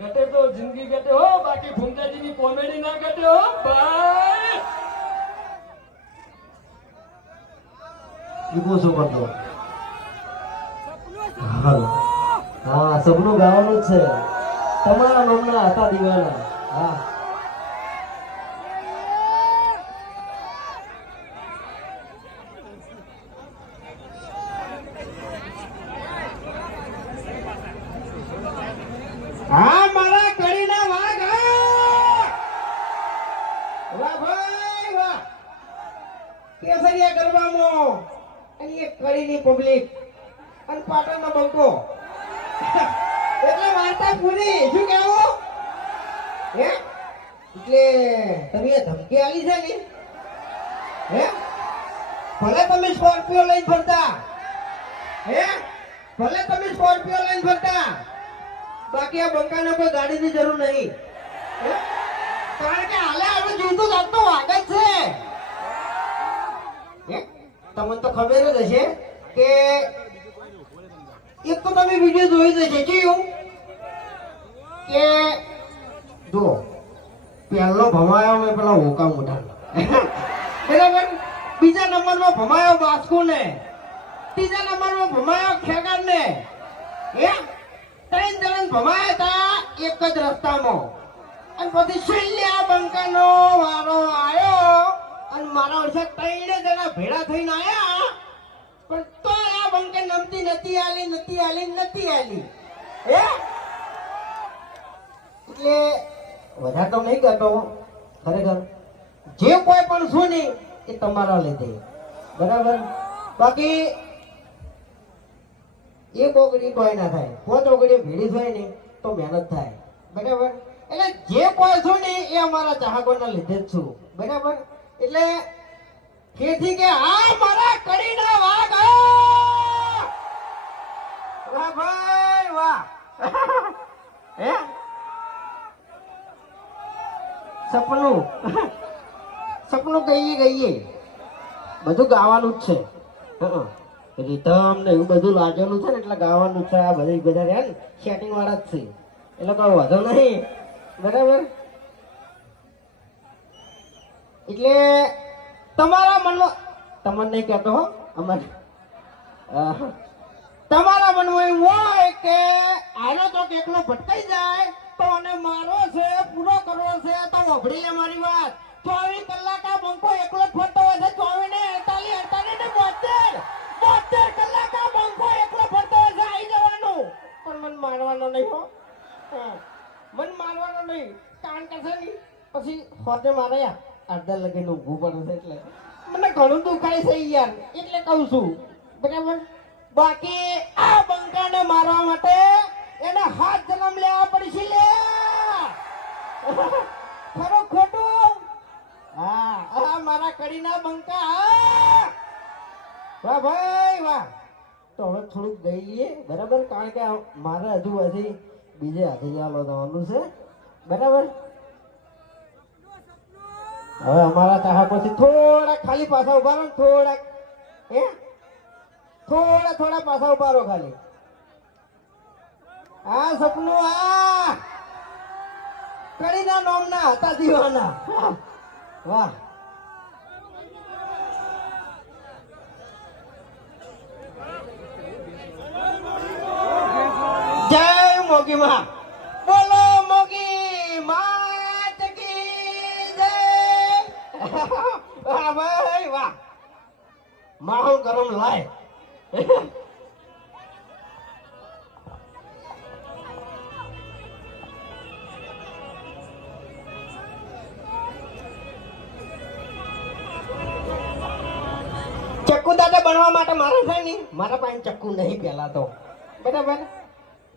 ઘટે તો જિંદગી ઘટે હો, બાકી ભૂમતાજીની કોમેડી ના ઘટે હો ભાઈ ઈગો શું હા, સપનું ગાવાનું જ છે. તમારા નામના હતા દીવાના. હા. હા મારા કડીના વાઘ હા! વાહ ભાઈ વાહ કેસરિયા ગરબામાં અને એક કડીની પબ્લિક અને પાટણનો બંકો એટલે વાર્તા પૂરી શું કહેવું હે એટલે તમે આ ધમકી આલી છે ને હે ભલે તમે સ્કોર્પિયો લઈને ફરતા હે ભલે તમે સ્કોર્પિયો લઈને ફરતા બાકી આ બંકાને કોઈ ગાડીની જરૂર નહીં? કારણ કે હાલે આપણે જીવતું જાગતું વાગે છે? તમને તો ખબર જ હશે કે એક તો તમે વીડિયો જોઈ જ હશે કેવું કે જો પહેલો ભમાયો મેં પેલા હોકા મોઢા બરાબર? બીજા નંબરમાં ભમાયો બાસ્કુ ને ત્રીજા નંબરમાં ભમાયો ખેગાર ને હે? ત્રણ જણ ભમાયા હતા, એક જ રસ્તામાં. અને પછી છેલ્લે બંકાનો વારો આવ્યો અને મારા વર્ષે ત્રણે જણા ભેળા થઈને આવ્યા પણ તો આ બંકે નમતી નથી આલી નથી આલી નથી આલી. હે? એટલે વધારે તો નહીં કહેતો ખરેખર. જે કોઈ પણ શું નહીં, એ તમારા લીધે. બરાબર? બાકી એક ઓગળી કોઈ ના થાય. પોત ઓગળી ભેળી થાય ને તો મહેનત થાય. બરાબર? એટલે જે કોઈ છું ને, એ અમારા ચાહકોના લીધે જ છું. બરાબર? એટલે કેથી કે આ મારા કડીના વાહ આ! વાહ ભાઈ, વાહ! હે? સપનું. સપનું કહીએ કહીએ. બધું ગાવાનું જ છે. હં. રીધમ ને એવું બધું લાગેલું છે ને, એટલે ગાવાનું છે, આ બધા બધા રહ્યા ને સેટિંગ વાળા જ છે. એટલે કોઈ વાંધો નહીં. બરાબર? એટલે તમારા મનમાં, તમને નહીં કહેતો હો, અમારે. તમારા મનમાં એવું હોય કે આનો તો એકલો ભટકાઈ જાય, તો અને મારો છે, પૂરો કરવો છે, તો વભડી લે મારી વાત. ચોવીસ કલાક આ બંકો એકલો જ ફરતો હોય છે ચોવીસ ને અડતાલીસ અડતાલીસ ને બોતેર. બોતેર કલાક આ બંકો એકલો ફરતો હોય આવી જવાનું. પણ મન મારવાનો નહીં હો. મન મારવાનો નહીં. કારણ કે છે ને, પછી હોતે મારે અડધા લગીને ઊભું પડે છે એટલે. મને ઘણું દુખાય છે યાર, એટલે કહું છું. બરાબર? બાકી આ બંકાને મારવા માટે એને હાથ જન્મ લેવા પડશે લે. ખરો ખોટું? હા, આ મારા કડીના બંકા. વાહ, ભાઈ, વાહ. તો હવે થોડુંક લઈએ બરાબર? કારણ કે મારે હજુ હજી બીજે હાથે ચાલો જવાનું છે. બરાબર? હવે અમારા ચાહા પછી થોડાક ખાલી પાછા ઊભા રહો થોડાક. હે? થોડા થોડા પાછા ઊભા રહો ખાલી. આ સપનું, આ! કડીના નોમના હતા દીવાના. વાહ જય મોગી માં બોલો મોગી, માત કી જય. વાહ, ભાઈ, વાહ. માહોલ ગરમ લાય. ચક્કુ દાદા બનવા માટે મારે છે નહીં. મારા પાસે ચક્કુ નહીં પહેલા તો. બરાબર?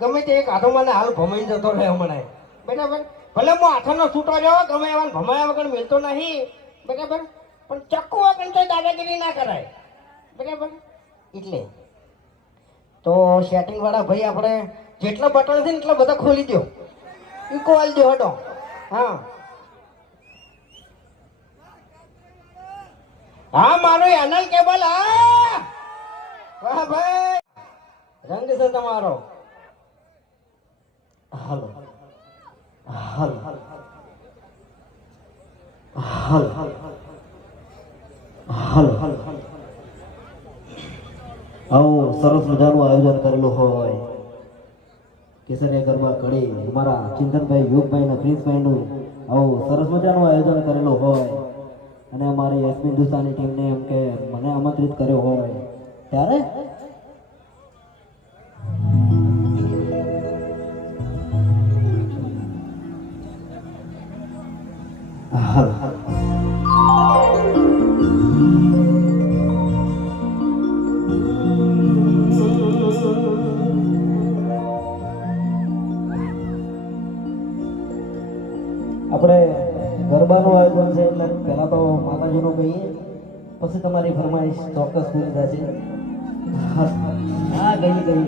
ગમે તે એક હાથો મને હાલ ભમાઈ જતો રહે હમણાં બરાબર? ભલે હું હાથોનો છૂટો રહ્યો, ગમે એવા ભમાયા વગર મિલતો નહીં. બરાબર? પણ ચક્કુ વગર તો દાદાગીરી ના કરાય. બરાબર? એટલે તો સેટિંગ વાળા ભાઈ આપણે જેટલા બટન છે ને એટલા બધા ખોલી દો ઈકો આલી દો હટો હા. હા, મારો એનલ કેબલ હા. વાહ ભાઈ. રંગ છે તમારો. હાલો હાલ હાલ હાલ હાલ આવું, સરસ મજાનું આયોજન કરેલું હોય. કેસરિયા ગરબા કડી અમારા ચિંતનભાઈ, યુગભાઈ અને પ્રિન્સભાઈનું આવું, સરસ મજાનું આયોજન કરેલું હોય. અને અમારી એસ હિન્દુસ્તાની ટીમને એમ કે મને આમંત્રિત કર્યો હોય. ત્યારે પછી તમારી ફરમાઈશ ચોક્કસ પૂરી થશે. હા ગઈ ગઈ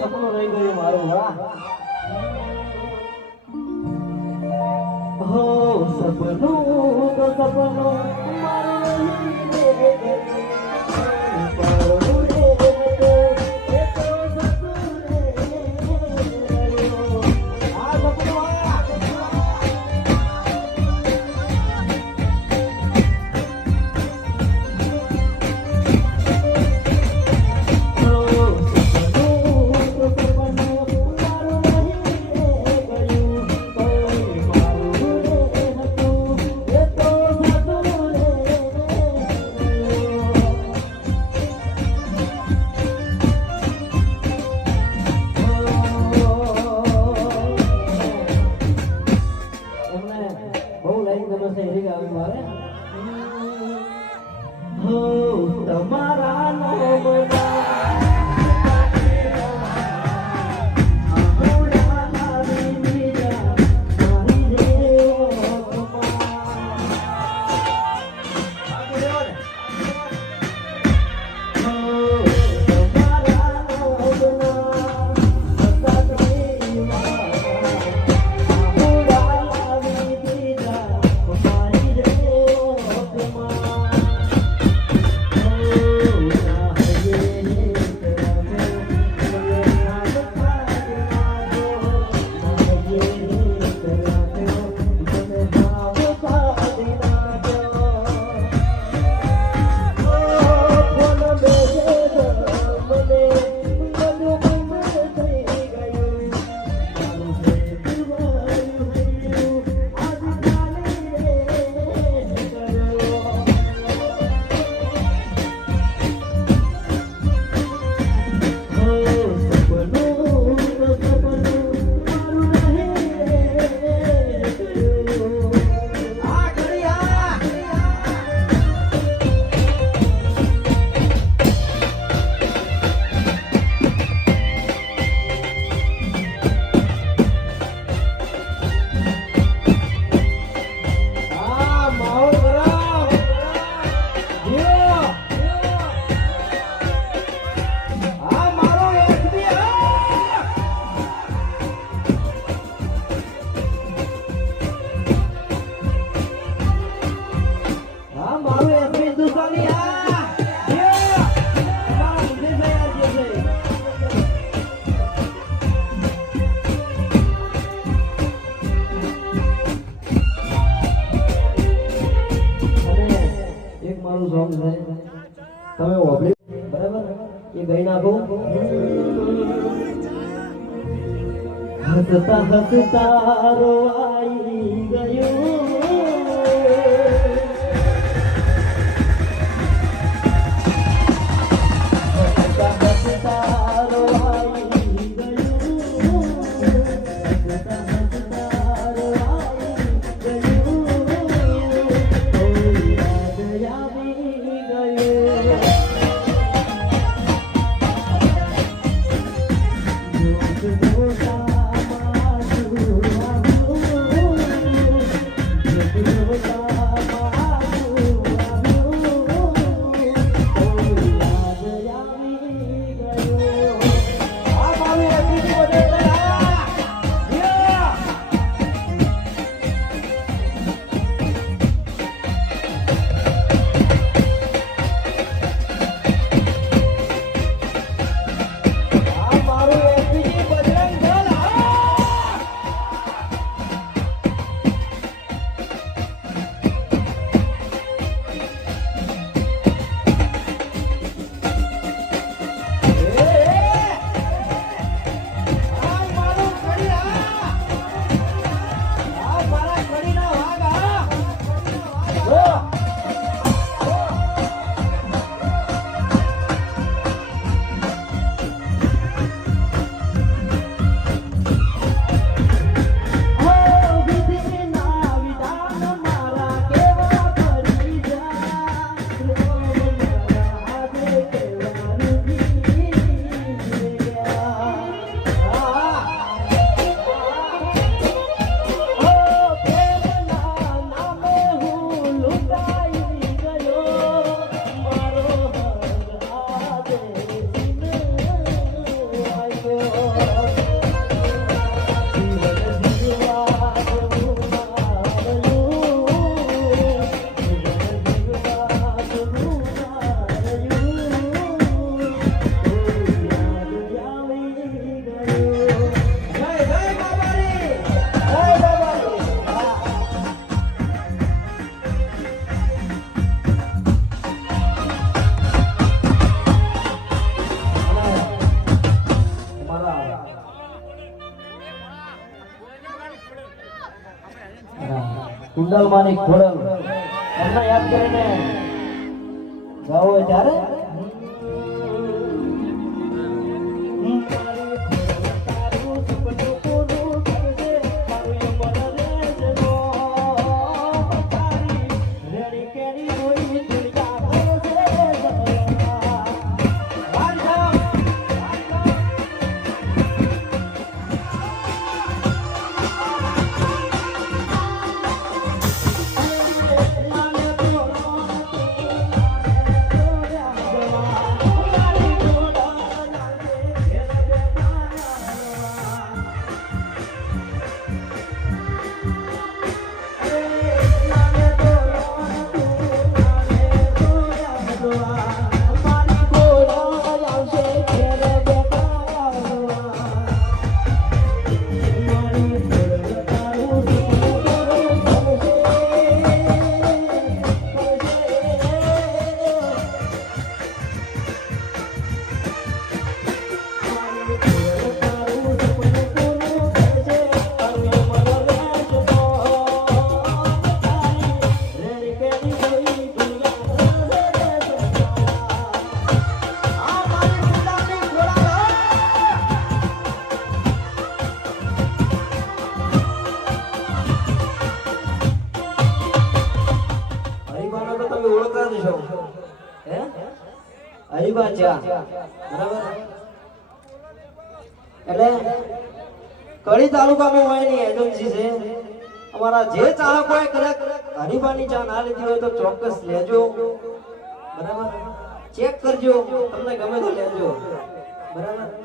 સપનું રહી ગયું મારું વાહ. હો સપનું તો સપનું તમારા નોમના સોંગ છે. તમે ઓબળી બરાબર? એ ગઈ નાખો હસતા હસતા રોવાઈ ગયું. કુંડલ માની ખોડલ એમને યાદ કરીને ગાવો ત્યારે એટલે કડી તાલુકામાં હોયની એજન્સી છે. અમારા જે ચાહકોએ કદાચ હરીફાની ચા ના લીધી હોય તો ચોક્કસ લેજો. બરાબર? ચેક કરજો. તમને ગમે તો લેજો. બરાબર?